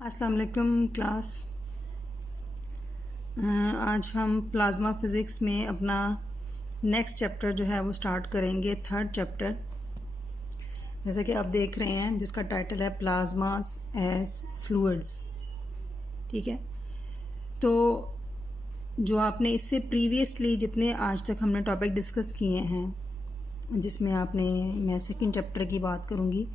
अस्सलाम वालेकुम क्लास। आज हम प्लाज्मा फ़िज़िक्स में अपना नेक्स्ट चैप्टर जो है वो स्टार्ट करेंगे, थर्ड चैप्टर। जैसा कि आप देख रहे हैं जिसका टाइटल है प्लाज्मास एज फ्लूइड्स। ठीक है, तो जो आपने इससे प्रीवियसली जितने आज तक हमने टॉपिक डिस्कस किए हैं, जिसमें मैं सेकंड चैप्टर की बात करूँगी।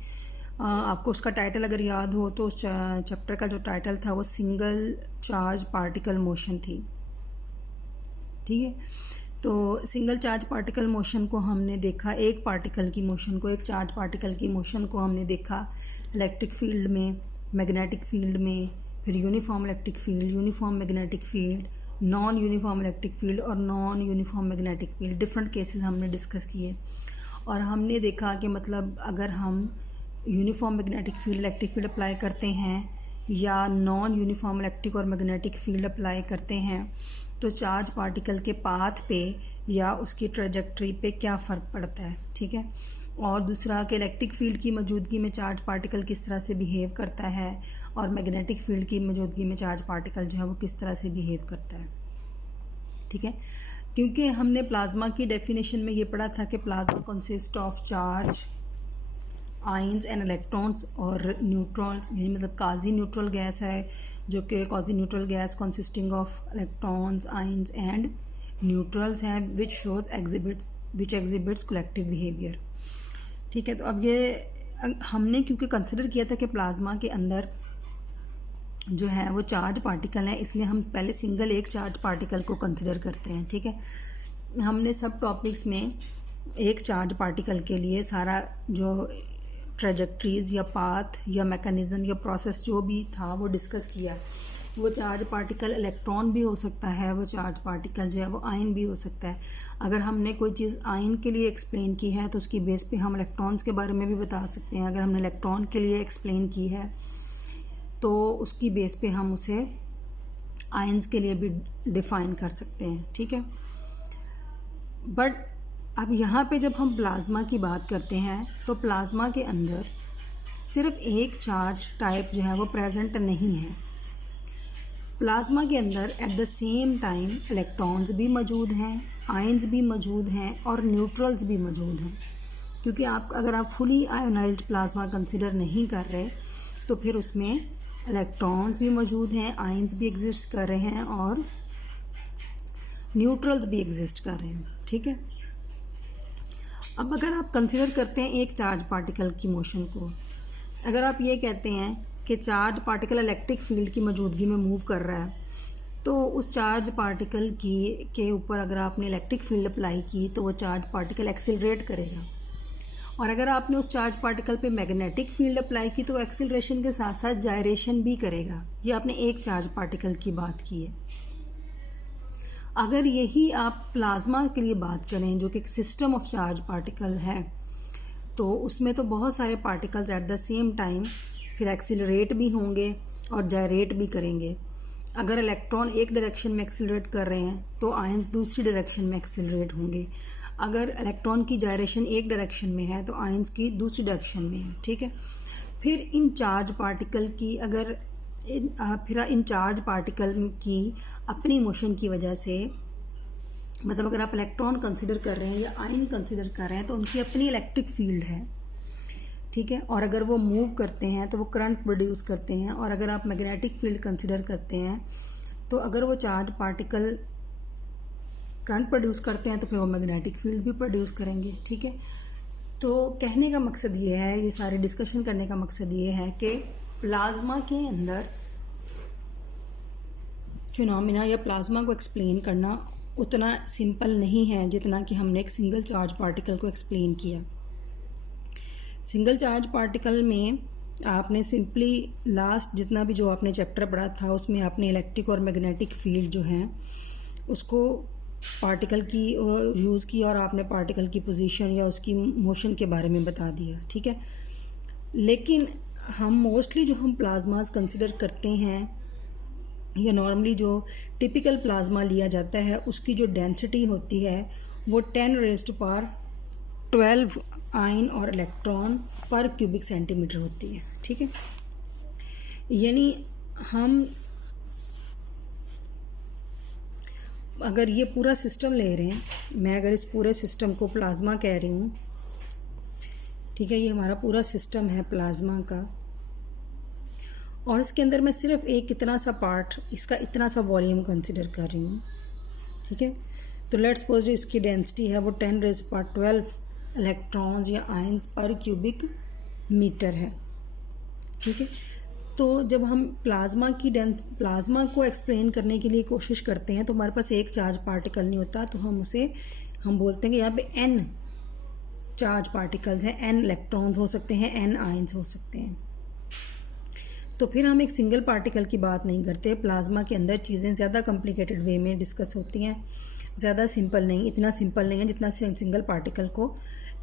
आपको उसका टाइटल अगर याद हो तो उस चैप्टर का जो टाइटल था वो सिंगल चार्ज पार्टिकल मोशन थी। ठीक है, तो सिंगल चार्ज पार्टिकल मोशन को हमने देखा, एक पार्टिकल की मोशन को, एक चार्ज पार्टिकल की मोशन को हमने देखा इलेक्ट्रिक फील्ड में, मैग्नेटिक फील्ड में, फिर uniform electric field, uniform magnetic field, non uniform electric field और non uniform magnetic field. Different cases हमने डिस्कस किए और हमने देखा कि मतलब अगर हम uniform magnetic field electric field apply करते हैं या नॉन यूनिफॉर्म इलेक्ट्रिक और मैग्नेटिक फील्ड अप्लाई करते हैं तो चार्ज पार्टिकल के पाथ पे या उसकी ट्रेजेक्ट्री पे क्या फ़र्क पड़ता है। ठीक है, और दूसरा कि इलेक्ट्रिक फील्ड की मौजूदगी में चार्ज पार्टिकल किस तरह से बिहेव करता है और मैग्नेटिक फील्ड की मौजूदगी में चार्ज पार्टिकल जो है वो किस तरह से बिहेव करता है। ठीक है, क्योंकि हमने प्लाज्मा की डेफिनेशन में ये पढ़ा था कि plasma consist of charge, ions and electrons और न्यूट्रॉन्स, यानी मतलब क्वाजी न्यूट्रल गैस है, जो कि quasi neutral gas consisting of electrons, ions and neutrals हैं विच एग्जिबिट्स कलेक्टिव बिहेवियर। ठीक है, तो अब ये हमने क्योंकि कंसिडर किया था कि प्लाज्मा के अंदर जो है वो चार्ज पार्टिकल है, इसलिए हम पहले सिंगल एक चार्ज पार्टिकल को कंसिडर करते हैं। ठीक है, हमने सब टॉपिक्स में एक चार्ज पार्टिकल के लिए सारा जो ट्रेजेक्ट्रीज़ या पाथ या मैकेनिज़्म या प्रोसेस जो भी था वो डिस्कस किया। वो चार्ज पार्टिकल इलेक्ट्रॉन भी हो सकता है, वो चार्ज पार्टिकल जो है वो आयन भी हो सकता है। अगर हमने कोई चीज़ आयन के लिए एक्सप्लेन की है तो उसकी बेस पे हम इलेक्ट्रॉन्स के बारे में भी बता सकते हैं। अगर हमने इलेक्ट्रॉन के लिए एक्सप्लेन की है तो उसकी बेस पे हम उसे आयंस के लिए भी डिफ़ाइन कर सकते हैं। ठीक है, बट अब यहाँ पे जब हम प्लाज्मा की बात करते हैं तो प्लाज्मा के अंदर सिर्फ एक चार्ज टाइप जो है वो प्रेजेंट नहीं है। प्लाज्मा के अंदर at the same time electrons भी मौजूद हैं, आयंस भी मौजूद हैं और न्यूट्रल्स भी मौजूद हैं। क्योंकि अगर आप फुली आयोनाइज्ड प्लाज्मा कंसिडर नहीं कर रहे तो फिर उसमें इलेक्ट्रॉन्स भी मौजूद हैं, आयंस भी एग्जिस्ट कर रहे हैं और न्यूट्रल्स भी एग्जिस्ट कर रहे हैं। ठीक है, अब अगर आप कंसिडर करते हैं एक चार्ज पार्टिकल की मोशन को, अगर आप ये कहते हैं कि चार्ज पार्टिकल इलेक्ट्रिक फील्ड की मौजूदगी में मूव कर रहा है तो उस चार्ज पार्टिकल के ऊपर अगर आपने इलेक्ट्रिक फील्ड अप्लाई की तो वो चार्ज पार्टिकल एक्सिलरेट करेगा, और अगर आपने उस चार्ज पार्टिकल पे मैग्नेटिक फील्ड अप्लाई की तो एक्सिलरेशन के साथ साथ जायरेशन भी करेगा। ये आपने एक चार्ज पार्टिकल की बात की है। अगर यही आप प्लाज्मा के लिए बात करें जो कि एक सिस्टम ऑफ चार्ज पार्टिकल है तो उसमें तो बहुत सारे particles at the same time फिर एक्सिलरेट भी होंगे और जायरेट भी करेंगे। अगर इलेक्ट्रॉन एक डायरेक्शन में एक्सिलरेट कर रहे हैं तो आयंस दूसरी डायरेक्शन में एक्सिलरेट होंगे। अगर इलेक्ट्रॉन की जायरेशन एक डायरेक्शन में है तो आयंस की दूसरी डायरेक्शन में है। ठीक है, फिर इन चार्ज पार्टिकल की इन चार्ज पार्टिकल की अपनी मोशन की वजह से, मतलब अगर आप इलेक्ट्रॉन कंसिडर कर रहे हैं या आयन कंसिडर कर रहे हैं तो उनकी अपनी इलेक्ट्रिक फील्ड है। ठीक है, और अगर वो मूव करते हैं तो वो करंट प्रोड्यूस करते हैं, और अगर आप मैग्नेटिक फील्ड कंसिडर करते हैं तो अगर वो चार्ज पार्टिकल करंट प्रोड्यूस करते हैं तो फिर वो मैग्नेटिक फील्ड भी प्रोड्यूस करेंगे। ठीक है, तो कहने का मकसद ये है, ये सारे डिस्कशन करने का मकसद ये है कि प्लाज्मा के अंदर फिनोमिना या प्लाज्मा को एक्सप्लेन करना उतना सिंपल नहीं है जितना कि हमने एक सिंगल चार्ज पार्टिकल को एक्सप्लेन किया। सिंगल चार्ज पार्टिकल में आपने सिंपली लास्ट जितना भी जो आपने चैप्टर पढ़ा था उसमें आपने इलेक्ट्रिक और मैग्नेटिक फील्ड जो हैं उसको पार्टिकल की यूज़ किया और आपने पार्टिकल की पोजीशन या उसकी मोशन के बारे में बता दिया। ठीक है, लेकिन हम मोस्टली जो हम प्लाज्मास कंसिडर करते हैं या नॉर्मली जो टिपिकल प्लाज्मा लिया जाता है उसकी जो डेंसिटी होती है वो 10⁻12 आयन और इलेक्ट्रॉन पर क्यूबिक सेंटीमीटर होती है। ठीक है, यानी हम अगर ये पूरा सिस्टम ले रहे हैं, मैं अगर इस पूरे सिस्टम को प्लाज्मा कह रही हूँ, ठीक है, ये हमारा पूरा सिस्टम है प्लाज्मा का, और इसके अंदर मैं सिर्फ एक इतना सा पार्ट, इसका इतना सा वॉल्यूम कंसिडर कर रही हूँ, ठीक है। तो लेट्स सपोज जो इसकी डेंसिटी है वो 10⁻12 इलेक्ट्रॉन्स या आयंस पर क्यूबिक मीटर है, ठीक है। तो जब हम प्लाज्मा को एक्सप्लेन करने के लिए कोशिश करते हैं तो हमारे पास एक चार्ज पार्टिकल नहीं होता, तो हम बोलते हैं कि यहाँ पे n चार्ज पार्टिकल्स हैं, n इलेक्ट्रॉन्स हो सकते हैं, n आयंस हो सकते हैं। तो फिर हम एक सिंगल पार्टिकल की बात नहीं करते। प्लाज्मा के अंदर चीज़ें ज़्यादा कॉम्प्लिकेटेड वे में डिस्कस होती हैं, ज़्यादा सिंपल नहीं, इतना सिंपल नहीं है जितना सिंगल पार्टिकल को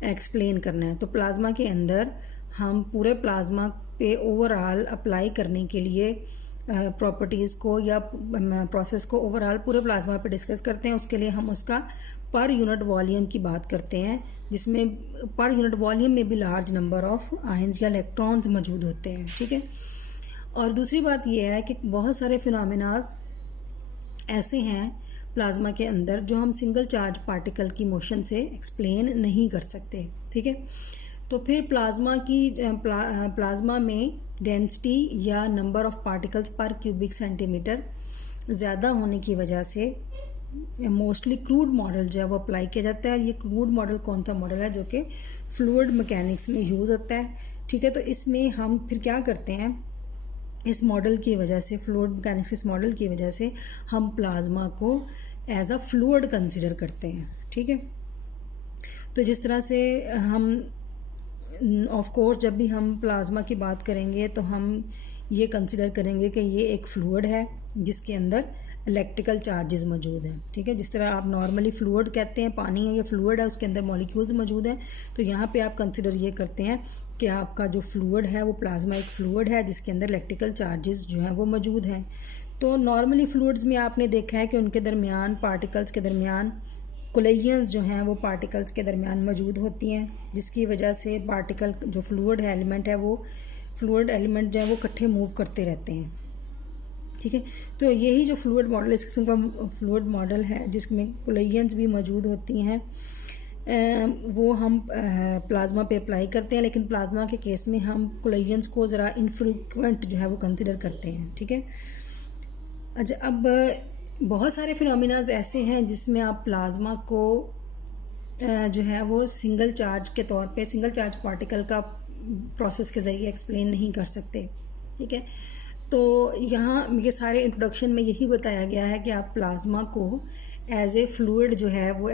एक्सप्लेन करना है। तो प्लाज्मा के अंदर हम पूरे प्लाज्मा पे ओवरऑल अप्लाई करने के लिए प्रॉपर्टीज़ को या प्रोसेस को ओवरऑल पूरे प्लाज्मा पे डिस्कस करते हैं। उसके लिए हम उसका पर यूनिट वॉल्यूम की बात करते हैं, जिसमें पर यूनिट वॉल्यूम में भी लार्ज नंबर ऑफ आयंस या इलेक्ट्रॉन्स मौजूद होते हैं, ठीक है। और दूसरी बात यह है कि बहुत सारे फिनोमेनास ऐसे हैं प्लाज्मा के अंदर जो हम सिंगल चार्ज पार्टिकल की मोशन से एक्सप्लेन नहीं कर सकते, ठीक है। तो फिर प्लाज्मा में डेंसिटी या नंबर ऑफ पार्टिकल्स पर क्यूबिक सेंटीमीटर ज़्यादा होने की वजह से मोस्टली क्रूड मॉडल जो है वो अप्लाई किया जाता है। ये क्रूड मॉडल कौन सा मॉडल है? जो कि फ्लूइड मैकेनिक्स में यूज़ होता है, ठीक है। तो इसमें हम फिर क्या करते हैं, इस मॉडल की वजह से, फ्लूइड मैकेनिक्स इस मॉडल की वजह से हम प्लाज्मा को एज अ फ्लूइड कंसिडर करते हैं, ठीक है। तो जिस तरह से हम ऑफ कोर्स जब भी हम प्लाज्मा की बात करेंगे तो हम ये कंसिडर करेंगे कि ये एक फ्लूइड है जिसके अंदर इलेक्ट्रिकल चार्जेस मौजूद हैं, ठीक है। जिस तरह आप नॉर्मली फ्लूइड कहते हैं, पानी है, ये फ्लूइड है, उसके अंदर मॉलिक्यूल्स मौजूद हैं। तो यहाँ पे आप कंसिडर ये करते हैं कि आपका जो फ्लूइड है वो प्लाज्मा एक फ्लूइड है जिसके अंदर इलेक्ट्रिकल चार्जेस जो हैं वो मौजूद हैं। तो नॉर्मली फ्लूइड्स में आपने देखा है कि उनके दरमियान, पार्टिकल्स के दरमियान कोलिजन्स जो हैं वो पार्टिकल्स के दरमियान मौजूद होती हैं, जिसकी वजह से पार्टिकल जो फ्लूइड है एलिमेंट है वो फ्लूइड एलिमेंट जो है वो इकट्ठे मूव करते रहते हैं, ठीक है। तो यही जो फ्लूइड मॉडल, इस किस्म का फ्लूइड मॉडल है जिसमें कोलिजन्स भी मौजूद होती हैं, वो हम प्लाज्मा पे अप्लाई करते हैं। लेकिन प्लाज्मा के केस में हम कोलिजन्स को ज़रा इनफ्रीक्वेंट जो है वो कंसिडर करते हैं, ठीक है। अच्छा, अब बहुत सारे फिनोमिनाज ऐसे हैं जिसमें आप प्लाज्मा को जो है वो सिंगल चार्ज के तौर पे, सिंगल चार्ज पार्टिकल का प्रोसेस के ज़रिए एक्सप्लेन नहीं कर सकते, ठीक है। तो यहाँ ये सारे इंट्रोडक्शन में यही बताया गया है कि आप प्लाज्मा को एज ए फ्लूइड जो है वो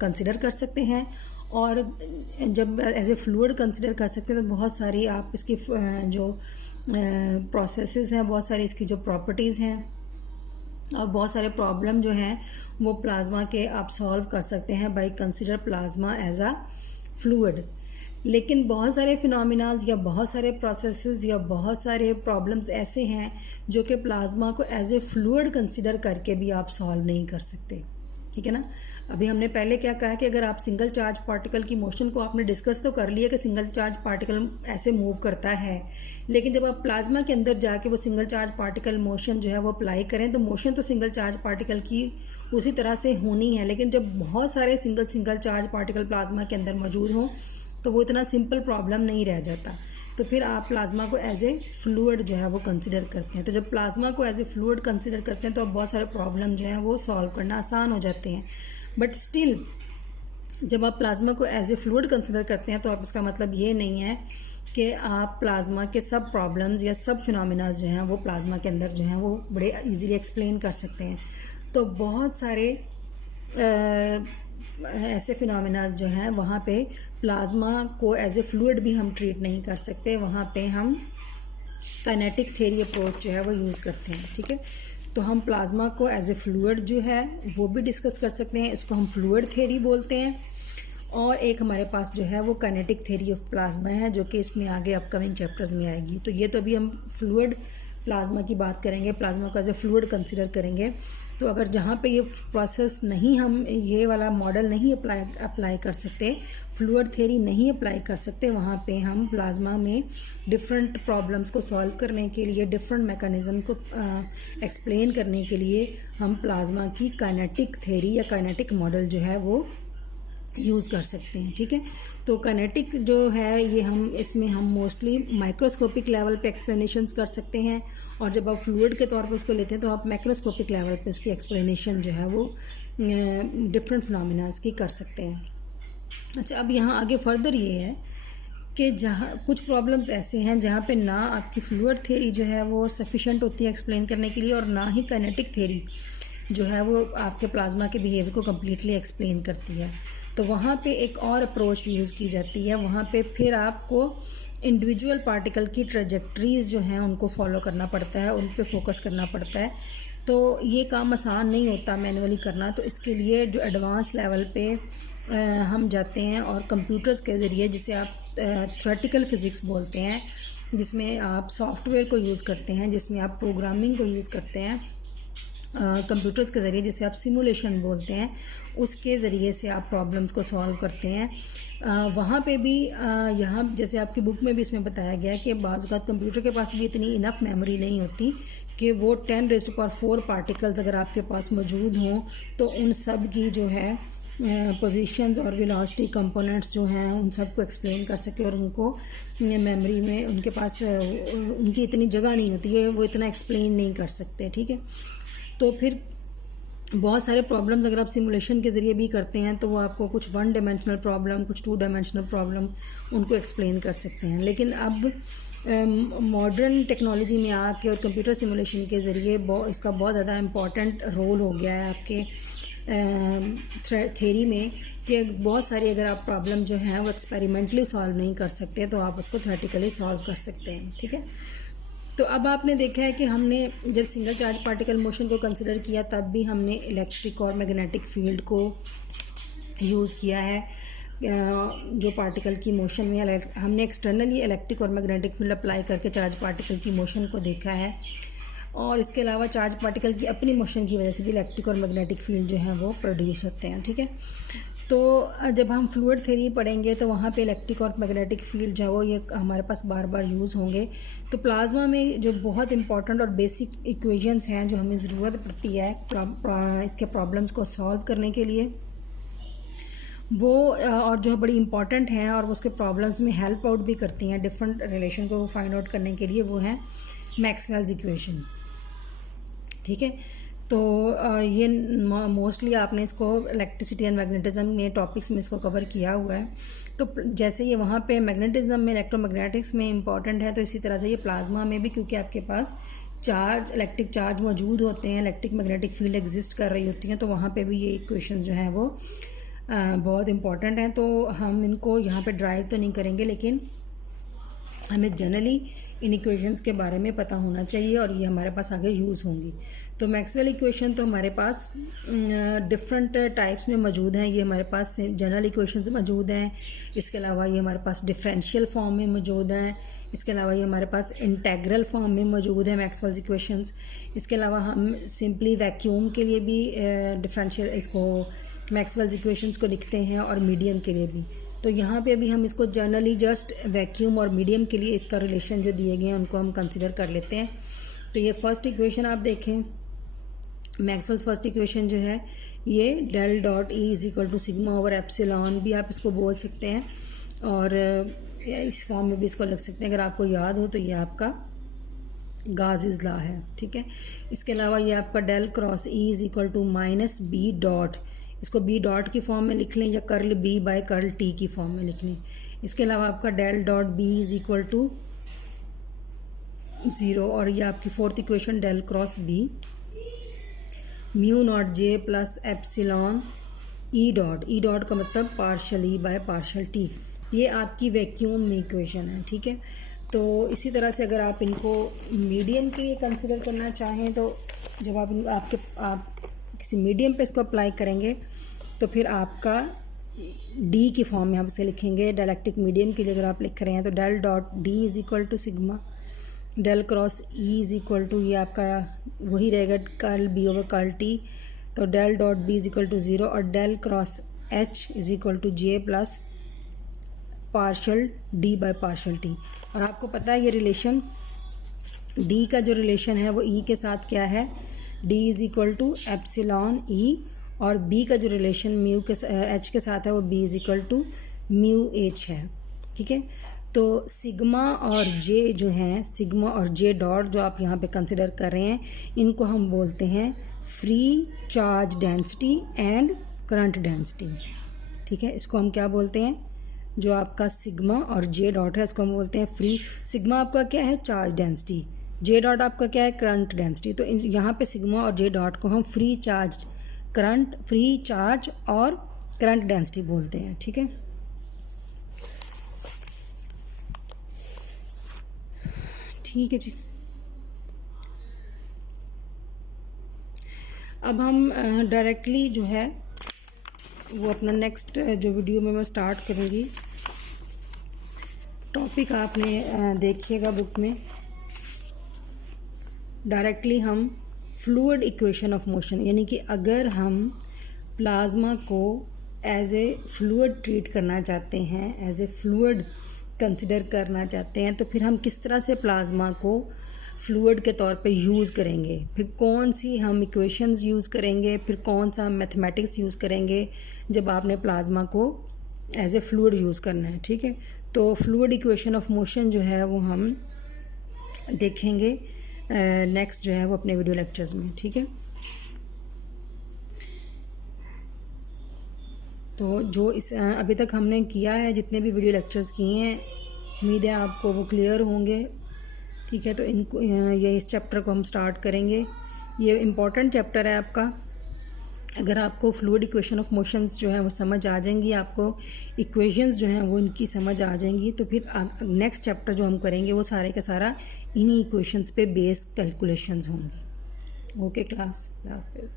कंसिडर कर सकते हैं, और जब एज ए फ्लूइड कंसिडर कर सकते हैं तो बहुत सारी आप इसकी जो प्रोसेसेस हैं, बहुत सारी इसकी जो प्रॉपर्टीज़ हैं और बहुत सारे प्रॉब्लम जो हैं वो प्लाज्मा के आप सॉल्व कर सकते हैं by consider plasma as a fluid. लेकिन बहुत सारे फिनोमिनाज या बहुत सारे प्रोसेसेस या बहुत सारे प्रॉब्लम्स ऐसे हैं जो कि प्लाज्मा को एज ए फ्लूइड कंसिडर करके भी आप सॉल्व नहीं कर सकते, ठीक है ना। अभी हमने पहले क्या कहा कि अगर आप सिंगल चार्ज पार्टिकल की मोशन को आपने डिस्कस तो कर लिया कि सिंगल चार्ज पार्टिकल ऐसे मूव करता है, लेकिन जब आप प्लाज्मा के अंदर जाके वो सिंगल चार्ज पार्टिकल मोशन जो है वो अप्लाई करें तो मोशन तो सिंगल चार्ज पार्टिकल की उसी तरह से होनी है, लेकिन जब बहुत सारे सिंगल चार्ज पार्टिकल प्लाज्मा के अंदर मौजूद हों तो वो इतना सिंपल प्रॉब्लम नहीं रह जाता। तो फिर आप प्लाज्मा को एज ए फ्लूइड जो है वो कंसिडर करते हैं। तो जब प्लाज्मा को एज ए फ्लूइड कंसिडर करते हैं तो अब बहुत सारे प्रॉब्लम जो हैं वो सॉल्व करना आसान हो जाते हैं। बट स्टिल जब आप प्लाज्मा को एज ए फ्लूइड कंसिडर करते हैं तो आप इसका मतलब ये नहीं है कि आप प्लाज्मा के सब प्रॉब्लम्स या सब फिनोमिनाज जो हैं वो प्लाज्मा के अंदर जो हैं वो बड़े इजीली एक्सप्लेन कर सकते हैं। तो बहुत सारे ऐसे फिनोमिनाज जो हैं वहाँ पे प्लाज्मा को एज ए फ्लूइड भी हम ट्रीट नहीं कर सकते, वहाँ पे हम काइनेटिक थ्योरी अप्रोच जो है वो यूज़ करते हैं, ठीक है। तो हम प्लाज्मा को एज ए फ्लूइड जो है वो भी डिस्कस कर सकते हैं, इसको हम फ्लूइड थ्योरी बोलते हैं। और एक हमारे पास जो है वो काइनेटिक थ्योरी ऑफ प्लाज्मा है जो कि इसमें आगे अपकमिंग चैप्टर्स में आएगी। तो ये तो अभी हम फ्लूइड प्लाज्मा की बात करेंगे, प्लाज्मा को एज ए फ्लूइड कंसिडर करेंगे, तो अगर जहाँ पे ये प्रोसेस नहीं, हम ये वाला मॉडल नहीं अप्लाई कर सकते, फ्लूइड थ्योरी नहीं अप्लाई कर सकते, वहाँ पे हम प्लाज्मा में डिफरेंट प्रॉब्लम्स को सॉल्व करने के लिए, डिफरेंट मैकेनिज़्म को एक्सप्लेन करने के लिए हम प्लाज्मा की काइनेटिक थ्योरी या काइनेटिक मॉडल जो है वो यूज़ कर सकते हैं। ठीक है, तो काइनेटिक जो है ये इसमें हम मोस्टली माइक्रोस्कोपिक लेवल पे एक्सप्लेनेशंस कर सकते हैं, और जब आप फ्लूइड के तौर पे उसको लेते हैं तो आप मैक्रोस्कोपिक लेवल पे उसकी एक्सप्लेनेशन जो है वो डिफरेंट फिनोमेनास की कर सकते हैं। अच्छा, अब यहाँ आगे फर्दर ये है कि जहाँ कुछ प्रॉब्लम्स ऐसे हैं जहाँ पे ना आपकी फ्लूइड थ्योरी जो है वो सफिशेंट होती है एक्सप्लेन करने के लिए, और ना ही काइनेटिक थ्योरी जो है वो आपके प्लाज्मा के बिहेवियर को कम्प्लीटली एक्सप्लेन करती है। तो वहाँ पे एक और अप्रोच यूज़ की जाती है, वहाँ पे फिर आपको इंडिविजुअल पार्टिकल की ट्रेजेक्ट्रीज जो हैं उनको फॉलो करना पड़ता है, उन पे फोकस करना पड़ता है। तो ये काम आसान नहीं होता मैनुअली करना, तो इसके लिए जो एडवांस लेवल पे हम जाते हैं और कंप्यूटर्स के ज़रिए, जिसे आप थ्योरेटिकल फ़िज़िक्स बोलते हैं, जिसमें आप सॉफ्टवेयर को यूज़ करते हैं, जिसमें आप प्रोग्रामिंग को यूज़ करते हैं, कंप्यूटर्स के ज़रिए जिसे आप सिमुलेशन बोलते हैं, उसके ज़रिए से आप प्रॉब्लम्स को सॉल्व करते हैं। वहाँ पे भी यहाँ जैसे आपकी बुक में भी इसमें बताया गया है कि बाज़ औक़ात कंप्यूटर के पास भी इतनी इनफ मेमोरी नहीं होती कि वो 10⁴ पार्टिकल्स अगर आपके पास मौजूद हों तो उन सब की जो है पोजीशंस और वेलोसिटी कंपोनेंट्स जो हैं उन सब को एक्सप्लेन कर सके, और उनको मेमोरी में उनके पास उनकी इतनी जगह नहीं होती है, वो इतना एक्सप्लेन नहीं कर सकते। ठीक है, तो फिर बहुत सारे प्रॉब्लम्स अगर आप सिमुलेशन के ज़रिए भी करते हैं तो वो आपको कुछ 1 डायमेंशनल प्रॉब्लम, कुछ 2 डायमेंशनल प्रॉब्लम उनको एक्सप्लेन कर सकते हैं। लेकिन अब मॉडर्न टेक्नोलॉजी में आके और कंप्यूटर सिमुलेशन के ज़रिए इसका बहुत ज़्यादा इम्पॉर्टेंट रोल हो गया है आपके थ्योरी में, कि बहुत सारी अगर आप प्रॉब्लम जो हैं वो एक्सपेरिमेंटली सॉल्व नहीं कर सकते तो आप उसको थ्योरेटिकली सॉल्व कर सकते हैं। ठीक है, तो अब आपने देखा है कि हमने जब सिंगल चार्ज पार्टिकल मोशन को कंसिडर किया तब भी हमने इलेक्ट्रिक और मैग्नेटिक फील्ड को यूज़ किया है। जो पार्टिकल की मोशन में हमने एक्सटर्नली इलेक्ट्रिक और मैग्नेटिक फील्ड अप्लाई करके चार्ज पार्टिकल की मोशन को देखा है, और इसके अलावा चार्ज पार्टिकल की अपनी मोशन की वजह से भी इलेक्ट्रिक और मैग्नेटिक फील्ड जो हैं वो प्रोड्यूस होते हैं। ठीक है, तो जब हम फ्लूइड थ्योरी पढ़ेंगे तो वहाँ पे इलेक्ट्रिक और मैग्नेटिक फील्ड जो है वो ये हमारे पास बार बार यूज़ होंगे। तो प्लाज्मा में जो बहुत इंपॉर्टेंट और बेसिक इक्वेशंस हैं जो हमें ज़रूरत पड़ती है इसके प्रॉब्लम्स को सॉल्व करने के लिए, वो और जो बड़ी इंपॉर्टेंट हैं और उसके प्रॉब्लम्स में हेल्प आउट भी करती हैं डिफरेंट रिलेशन को फाइंड आउट करने के लिए, वो हैं मैक्सवेल्स इक्वेशन। ठीक है, तो ये मोस्टली आपने इसको इलेक्ट्रिसिटी एंड मैग्नेटिज्म में टॉपिक्स में इसको कवर किया हुआ है। तो जैसे ये वहाँ पे मैग्नेटिज्म में, इलेक्ट्रोमैग्नेटिक्स में इंपॉर्टेंट है, तो इसी तरह से ये प्लाज्मा में भी, क्योंकि आपके पास चार्ज, इलेक्ट्रिक चार्ज मौजूद होते हैं, इलेक्ट्रिक मैग्नेटिक फील्ड एग्जिस्ट कर रही होती हैं, तो वहाँ पे भी ये इक्वेशन जो हैं वो बहुत इंपॉर्टेंट हैं। तो हम इनको यहाँ पे ड्राइव तो नहीं करेंगे, लेकिन हमें जनरली इन इक्वेशंस के बारे में पता होना चाहिए और ये हमारे पास आगे यूज़ होंगी। तो मैक्सवेल इक्वेशन तो हमारे पास डिफरेंट टाइप्स में मौजूद हैं। ये हमारे पास जनरल इक्वेशंस मौजूद हैं, इसके अलावा ये हमारे पास डिफरेंशियल फॉर्म में मौजूद हैं, इसके अलावा ये हमारे पास इंटेग्रल फॉर्म में मौजूद है मैक्सवेल्स इक्वेशंस। इसके अलावा हम सिंपली वैक्यूम के लिए भी डिफरेंशियल इसको मैक्सवेल्स इक्वेशंस को लिखते हैं, और मीडियम के लिए भी। तो यहाँ पे अभी हम इसको जनरली जस्ट वैक्यूम और मीडियम के लिए इसका रिलेशन जो दिए गए हैं उनको हम कंसिडर कर लेते हैं। तो ये फर्स्ट इक्वेशन आप देखें, मैक्सवेल्स फर्स्ट इक्वेशन जो है ये del dot E is equal to sigma over epsilon भी आप इसको बोल सकते हैं, और इस फॉर्म में भी इसको लिख सकते हैं। अगर आपको याद हो तो ये आपका गाज़िस लॉ है। ठीक है, इसके अलावा ये आपका del cross E is equal to minus B dot, इसको बी डॉट की फॉर्म में लिख लें या curl B by curl T की फॉर्म में लिख लें। इसके अलावा आपका del dot B is equal to 0, और ये आपकी fourth equation del cross B mu naught J plus epsilon E dot का मतलब partial E by partial T, ये आपकी वैक्यूम में इक्वेशन है। ठीक है, तो इसी तरह से अगर आप इनको मीडियम के लिए कंसिडर करना चाहें तो जब आप किसी मीडियम पे इसको अप्लाई करेंगे तो फिर आपका डी की फॉर्म में हम इसे लिखेंगे। डायलेक्ट्रिक मीडियम के लिए अगर आप लिख रहे हैं तो del dot D is equal to sigma del cross E is equal to, ये आपका वही रहेगा curl B over curl T, तो del dot B is equal to 0, और del cross H is equal to J plus partial D by partial T. और आपको पता है ये रिलेशन डी का जो रिलेशन है वो ई के साथ क्या है, D is equal to epsilon E, और बी का जो रिलेशन म्यू के एच के साथ है वो B is equal to mu H है। ठीक है, तो सिग्मा और जे जो हैं, सिग्मा और जे डॉट जो आप यहाँ पे कंसिडर कर रहे हैं, इनको हम बोलते हैं free charge density and current density. ठीक है, इसको हम क्या बोलते हैं, जो आपका सिग्मा और जे डॉट है इसको हम बोलते हैं फ्री, सिग्मा आपका क्या है चार्ज डेंसिटी, जे डॉट आपका क्या है करंट डेंसिटी। तो यहाँ पे सिग्मा और जे डॉट को हम फ्री चार्ज और करंट डेंसिटी बोलते हैं। ठीक है, ठीक है जी। अब हम डायरेक्टली जो है वो अपना नेक्स्ट जो वीडियो में मैं स्टार्ट करूँगी, टॉपिक आपने देखिएगा बुक में, डायरेक्टली हम फ्लूइड इक्वेशन ऑफ मोशन, यानी कि अगर हम प्लाज्मा को एज ए फ्लूइड ट्रीट करना चाहते हैं, एज ए फ्लूइड कंसिडर करना चाहते हैं, तो फिर हम किस तरह से प्लाज्मा को फ्लूइड के तौर पे यूज़ करेंगे, फिर कौन सी हम इक्वेशंस यूज़ करेंगे, फिर कौन सा हम मैथमेटिक्स यूज़ करेंगे जब आपने प्लाज्मा को एज ए फ्लूइड यूज़ करना है। ठीक है, तो फ्लूइड इक्वेशन ऑफ मोशन जो है वो हम देखेंगे नेक्स्ट जो है वो अपने वीडियो लेक्चर्स में। ठीक है, तो जो इस अभी तक हमने किया है, जितने भी वीडियो लेक्चर्स किए हैं, उम्मीद है आपको वो क्लियर होंगे। ठीक है, तो इनको ये इस चैप्टर को हम स्टार्ट करेंगे। ये इम्पॉर्टेंट चैप्टर है आपका। अगर आपको फ्लूइड इक्वेशन ऑफ मोशंस जो है वो समझ आ जाएंगी, आपको इक्वेशंस जो हैं वो इनकी समझ आ जाएंगी, तो फिर नेक्स्ट चैप्टर जो हम करेंगे वो सारे का सारा इन्हीं इक्वेशंस पे बेस्ड कैलकुलेशंस होंगी। ओके क्लास, अल्लाह हाफिज़।